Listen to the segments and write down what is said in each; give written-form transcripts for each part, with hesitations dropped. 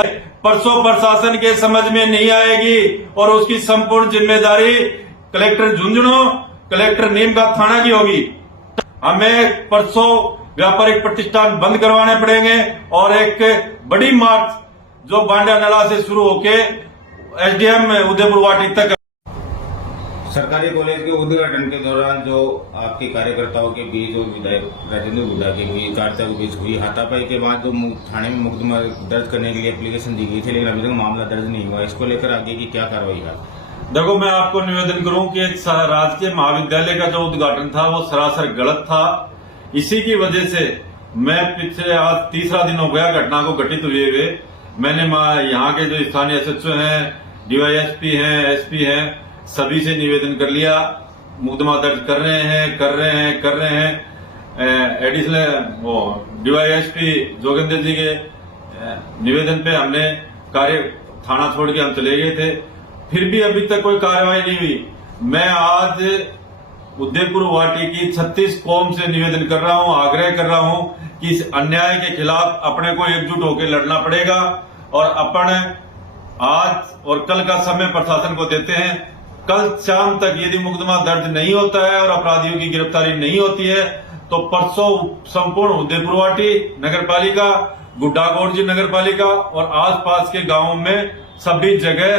परसों प्रशासन के समझ में नहीं आएगी और उसकी संपूर्ण जिम्मेदारी कलेक्टर झुंझुनू, कलेक्टर नीमका थाना की होगी। हमें परसों व्यापारिक प्रतिष्ठान बंद करवाने पड़ेंगे और एक बड़ी मार्च जो बांडिया नाला से शुरू होके एसडीएम उदयपुर वाटी तक। सरकारी कॉलेज के उद्घाटन के दौरान जो आपके कार्यकर्ताओं के बीच और विधायक राजेंद्र गुड्डा के बीच कार्रवाई के बीच हुई हाथापाई के बाद जो थाने में मुकदमा दर्ज करने के लिए एप्लीकेशन दी गई थी, लेकिन अभी तक मामला दर्ज नहीं हुआ। इसको लेकर आगे की क्या कार्रवाई है? देखो, मैं आपको निवेदन करूं कि राजकीय महाविद्यालय का जो उद्घाटन था वो सरासर गलत था। इसी की वजह से मैं पिछले आज तीसरा दिन हो गया घटना को घटित हुए। मैंने यहाँ के जो स्थानीय एसएचओ हैं, डीवाईएसपी हैं, एसपी हैं, सभी से निवेदन कर लिया। मुकदमा दर्ज कर रहे हैं। एडिशनल वो डीवाईएसपी जोगिंदर जी के निवेदन पे हमने थाना छोड़ के हम चले गए थे, फिर भी अभी तक कोई कार्रवाई नहीं हुई। मैं आज उदयपुर वाटी की 36 कौम से निवेदन कर रहा हूं, आग्रह कर रहा हूं कि इस अन्याय के खिलाफ अपने को एकजुट होकर लड़ना पड़ेगा और अपन आज और कल का समय प्रशासन को देते हैं। कल शाम तक यदि मुकदमा दर्ज नहीं होता है और अपराधियों की गिरफ्तारी नहीं होती है तो परसों संपूर्ण उदयपुर वाटी नगर पालिका, गुड्डागोड़ नगर पालिका और आसपास के गांवों में सभी जगह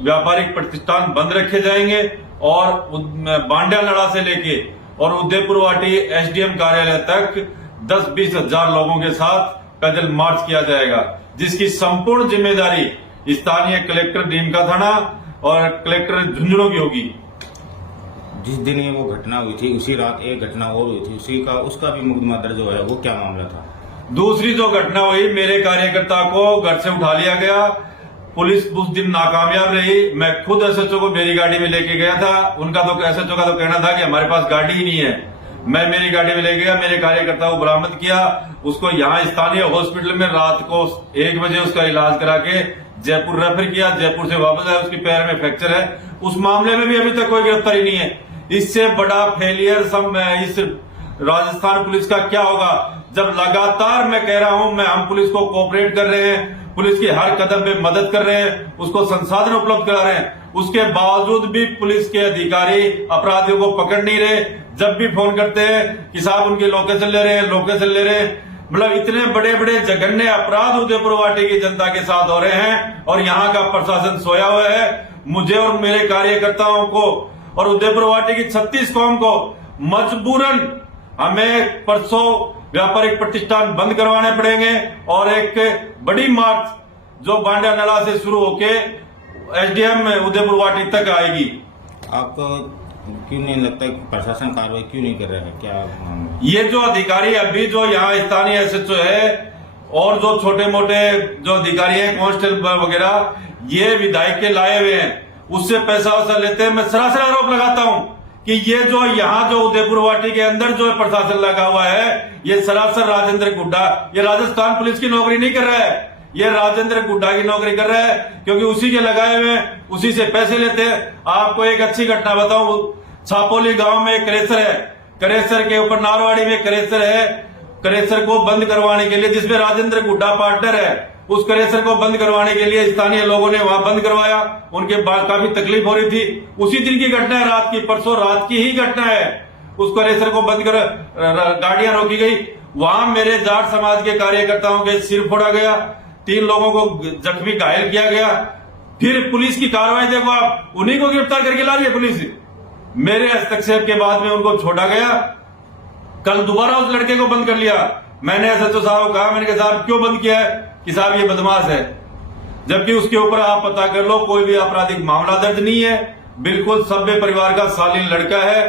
व्यापारिक प्रतिष्ठान बंद रखे जाएंगे और बांडिया नाला से लेके और उदयपुर वाटी एसडीएम कार्यालय तक 10-20 हजार लोगों के साथ पैदल मार्च किया जाएगा, जिसकी संपूर्ण जिम्मेदारी स्थानीय कलेक्टर नीमका थाना और कलेक्टर झुंझुनू की होगी। जिस दिन ये वो घटना हुई थी उसी रात एक घटना और हुई थी, उसका भी मुकदमा दर्ज हुआ है। वो क्या मामला था? दूसरी जो घटना हुई, मेरे कार्यकर्ता को घर से उठा लिया गया। पुलिस उस दिन नाकामयाब रही। मैं खुद एसएचओ को मेरी गाड़ी में लेके गया था। उनका तो एसएचओ का तो कहना था कि हमारे पास गाड़ी ही नहीं है। मैं मेरी गाड़ी में ले गया, मेरे कार्यकर्ता को बरामद किया, उसको यहाँ स्थानीय हॉस्पिटल में रात को 1 बजे उसका इलाज करा के जयपुर रेफर किया। जयपुर से वापस आया, उसकी पैर में फ्रैक्चर है। उस मामले में भी अभी तक कोई गिरफ्तारी नहीं है। इससे बड़ा फेलियर इस राजस्थान पुलिस का क्या होगा, जब लगातार मैं कह रहा हूं हम पुलिस को कोऑपरेट कर रहे हैं, पुलिस की हर कदम पे मदद कर रहे हैं, उसको संसाधन उपलब्ध करा रहे हैं, उसके बावजूद भी पुलिस के अधिकारी अपराधियों को पकड़ नहीं रहे। जब भी फोन करते हैं कि साहब उनकी लोकेशन ले रहे हैं। मतलब इतने बड़े बड़े जघन्य अपराध उदयपुर वाटी की जनता के साथ हो रहे हैं और यहाँ का प्रशासन सोया हुआ है। मुझे और मेरे कार्यकर्ताओं को और उदयपुर वाटी की 36 कौम को मजबूरन हमें परसों व्यापारिक प्रतिष्ठान बंद करवाने पड़ेंगे और एक बड़ी मार्च जो बांडिया नाला से शुरू होके एसडीएम उदयपुर वाटी तक आएगी। आपको क्यों नहीं लगता कि प्रशासन कार्रवाई क्यों नहीं कर रहा है? क्या ये जो अधिकारी अभी जो यहाँ स्थानीय एसएचओ है और जो छोटे मोटे जो अधिकारी हैं, कांस्टेबल वगैरह, ये विधायक के लाए हुए हैं, उससे पैसा वैसा लेते हैं। मैं सरासर आरोप लगाता हूं कि ये जो यहाँ जो उदयपुर वाटी के अंदर जो प्रशासन लगा हुआ है, ये सरासर राजेंद्र गुड्डा, ये राजस्थान पुलिस की नौकरी नहीं कर रहा है, ये राजेंद्र गुड्डा की नौकरी कर रहा है, क्योंकि उसी के लगाए हुए हैं, उसी से पैसे लेते हैं। आपको एक अच्छी घटना बताऊं, छापोली गांव में एक क्रेशर है, क्रेशर के ऊपर नारवाड़ी में क्रेशर है, क्रेशर को बंद करवाने के लिए जिसमें राजेंद्र गुड्डा पार्टनर है, उस क्रेशर को बंद करवाने के लिए स्थानीय लोगों ने वहां बंद करवाया। उनके बाद काफी तकलीफ हो रही थी। उसी दिन की घटना है, रात की, परसों रात की ही घटना है। उस क्रेशर को बंद कर गाड़ियां रोकी गई। वहां मेरे जाट समाज के कार्यकर्ताओं के सिर फोड़ा गया, 3 लोगों को जख्मी घायल किया गया। फिर पुलिस की कार्रवाई देखो आप, उन्हीं को गिरफ्तार करके ला रही है पुलिस। मेरे हस्तक्षेप के बाद में उनको छोड़ा गया। कल दोबारा उस लड़के को बंद कर लिया। मैंने एसएचओ साहब को कहा, मैंने कहा साहब क्यों बंद किया है? कि साहब ये बदमाश है, जबकि उसके ऊपर आप पता कर लो कोई भी आपराधिक मामला दर्ज नहीं है। बिल्कुल सभ्य परिवार का शालीन लड़का है।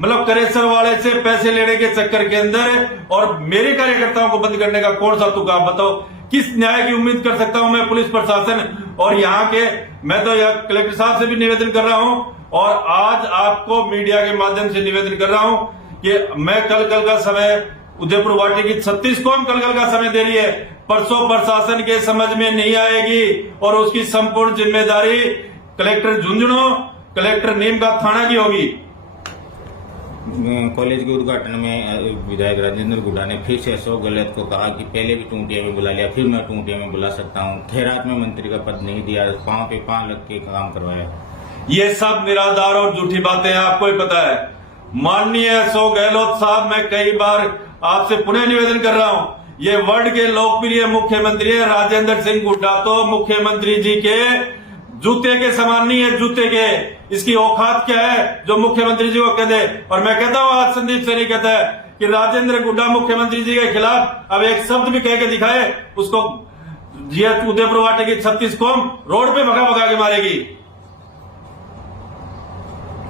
मतलब करेसर वाले से पैसे लेने के चक्कर के अंदर और मेरे कार्यकर्ताओं को बंद करने का कौन सा तुक, आप बताओ? किस न्याय की उम्मीद कर सकता हूं मैं पुलिस प्रशासन और यहाँ के? मैं तो कलेक्टर साहब से भी निवेदन कर रहा हूं और आज आपको मीडिया के माध्यम से निवेदन कर रहा हूं कि मैं कल का समय उदयपुर वाटी की 36 कौम कल का समय दे रही है। परसों प्रशासन के समझ में नहीं आएगी और उसकी संपूर्ण जिम्मेदारी कलेक्टर झुंझुनू, कलेक्टर नीमका थाना की होगी। कॉलेज के उद्घाटन में विधायक राजेंद्र गुड्डा ने फिर से अशोक गहलोत को कहा कि पहले भी टूंटिया में बुला लिया, फिर मैं टूंटिया में बुला सकता हूं। खैरात में मंत्री का पद नहीं दिया, पांव पे पांव लग के काम करवाया। ये सब निराधार और झूठी बातें हैं, आपको ही पता है। माननीय अशोक गहलोत साहब, मैं कई बार आपसे पुनः निवेदन कर रहा हूं, ये वर्ल्ड के लोकप्रिय मुख्यमंत्री है राजेंद्र सिंह गुड्डा, तो मुख्यमंत्री जी के जूते के समान नहीं है, जूते के। इसकी औकात क्या है जो मुख्यमंत्री जी को कह दे। और मैं कहता हूं, आज संदीप सैनी कहता है कि राजेंद्र गुड्डा मुख्यमंत्री जी के खिलाफ अब एक शब्द भी कह के दिखाए, उसको ये उदयपुर वाटे की 36 कौम रोड पे भगा भगा के मारेगी।